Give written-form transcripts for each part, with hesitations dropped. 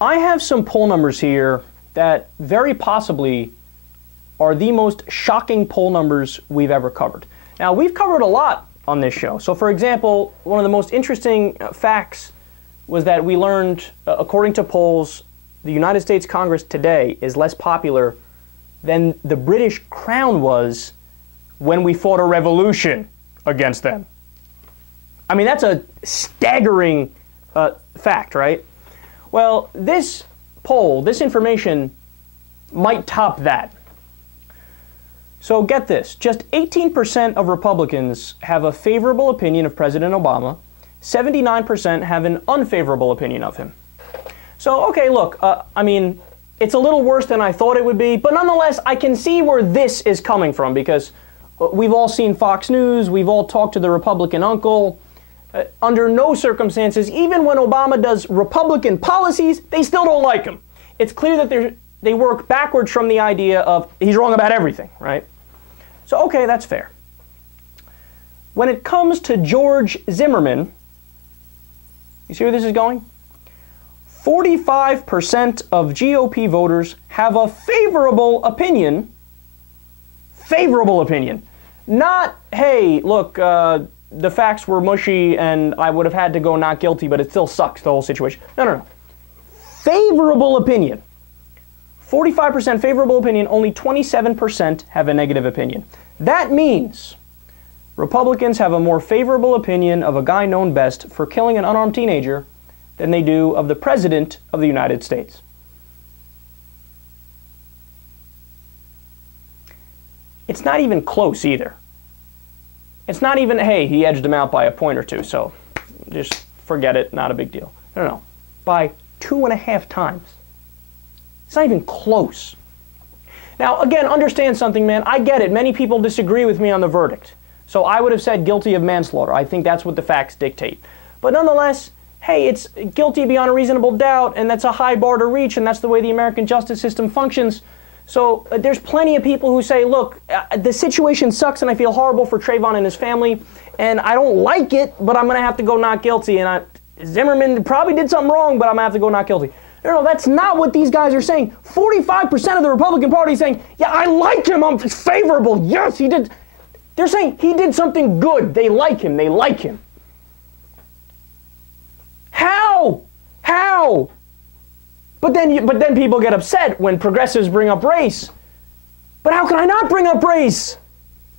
I have some poll numbers here that very possibly are the most shocking poll numbers we've ever covered. Now, we've covered a lot on this show. So, for example, one of the most interesting facts was that we learned, according to polls, the United States Congress today is less popular than the British Crown was when we fought a revolution against them. I mean, that's a staggering fact, right? Well, this poll, this information might top that. So get this, just 18% of Republicans have a favorable opinion of President Obama, 79% have an unfavorable opinion of him. So, okay, look, I mean, it's a little worse than I thought it would be, but nonetheless, I can see where this is coming from because we've all seen Fox News, we've all talked to the Republican uncle. Under no circumstances, even when Obama does Republican policies, they still don't like him. It's clear that they work backwards from the idea of he's wrong about everything, right? So, okay, that's fair. When it comes to George Zimmerman, you see where this is going? 45% of GOP voters have a favorable opinion. Favorable opinion. Not, hey, look, the facts were mushy and I would have had to go not guilty, but it still sucks, the whole situation. No, no, no. Favorable opinion. 45% favorable opinion, only 27% have a negative opinion. That means Republicans have a more favorable opinion of a guy known best for killing an unarmed teenager than they do of the President of the United States. It's not even close either. It's not even, hey, he edged him out by a point or two, so just forget it, not a big deal. No, no, by 2.5 times. It's not even close. Now, again, understand something, man. I get it. Many people disagree with me on the verdict. So I would have said guilty of manslaughter. I think that's what the facts dictate. But nonetheless, hey, it's guilty beyond a reasonable doubt, and that's a high bar to reach, and that's the way the American justice system functions. So there's plenty of people who say, look, the situation sucks and I feel horrible for Trayvon and his family, and I don't like it, but I'm going to have to go not guilty. And Zimmerman probably did something wrong, but I'm going to have to go not guilty. No, that's not what these guys are saying. 45% of the Republican Party is saying, yeah, I like him, I'm favorable. Yes, he did. They're saying he did something good. They like him. They like him. How? How? But then people get upset when progressives bring up race. But how can I not bring up race?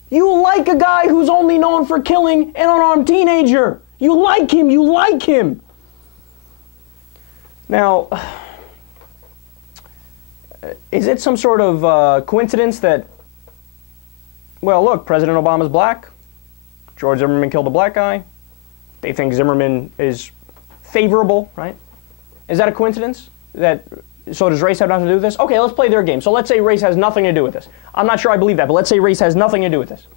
You like a guy who's only known for killing an unarmed teenager. You like him. You like him. Now, is it some sort of coincidence that, well, look, President Obama's black. George Zimmerman killed a black guy. They think Zimmerman is favorable, right? Is that a coincidence? So does race have nothing to do with this? Okay, let's play their game. So let's say race has nothing to do with this. I'm not sure I believe that, but let's say race has nothing to do with this.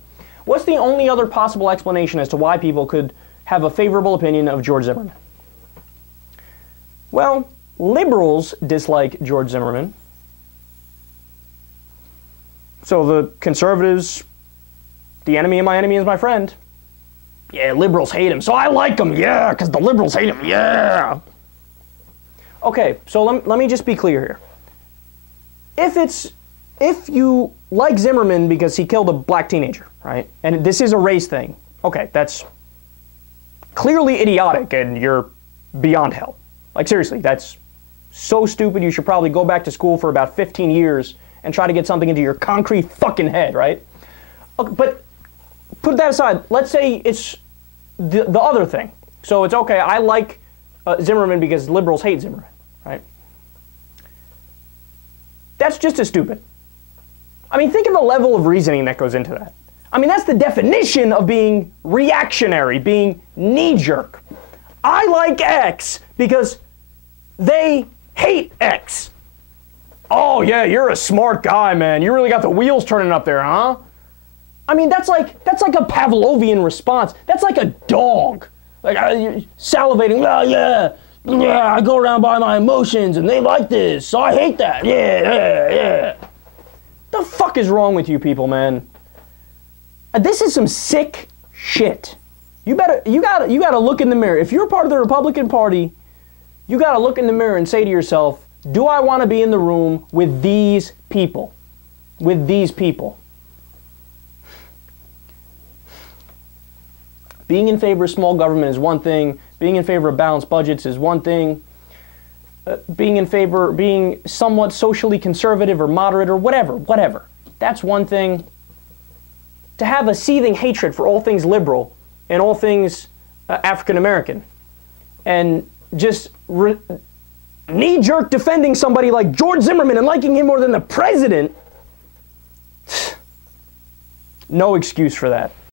What's the only other possible explanation as to why people could have a favorable opinion of George Zimmerman? Well, liberals dislike George Zimmerman. So the conservatives, the enemy of my enemy is my friend. Yeah, liberals hate him, so I like him, yeah, because the liberals hate him, yeah. Okay, so let me just be clear here. If you like Zimmerman because he killed a black teenager, right, and this is a race thing, okay, that's clearly idiotic and you're beyond hell. Like, seriously, that's so stupid you should probably go back to school for about 15 years and try to get something into your concrete fucking head, right? Okay, but put that aside. Let's say it's the other thing. So it's okay, I like Zimmerman because liberals hate Zimmerman, right? That's just as stupid. I mean, think of the level of reasoning that goes into that. I mean, that's the definition of being reactionary, being knee-jerk. I like X because they hate X. Oh, yeah, you're a smart guy, man. You really got the wheels turning up there, huh? I mean, that's like a Pavlovian response. That's like a dog. Like, salivating, oh, yeah, I go around by my emotions, and they like this, so I hate that. Yeah. The fuck is wrong with you people, man? This is some sick shit. You gotta look in the mirror. If you're part of the Republican Party, You got to look in the mirror and say to yourself, do I want to be in the room with these people? With these people. Being in favor of small government is one thing. Being in favor of balanced budgets is one thing. Being in favor, being somewhat socially conservative or moderate or whatever. That's one thing. To have a seething hatred for all things liberal and all things African American, and just knee-jerk defending somebody like George Zimmerman and liking him more than the president, no excuse for that.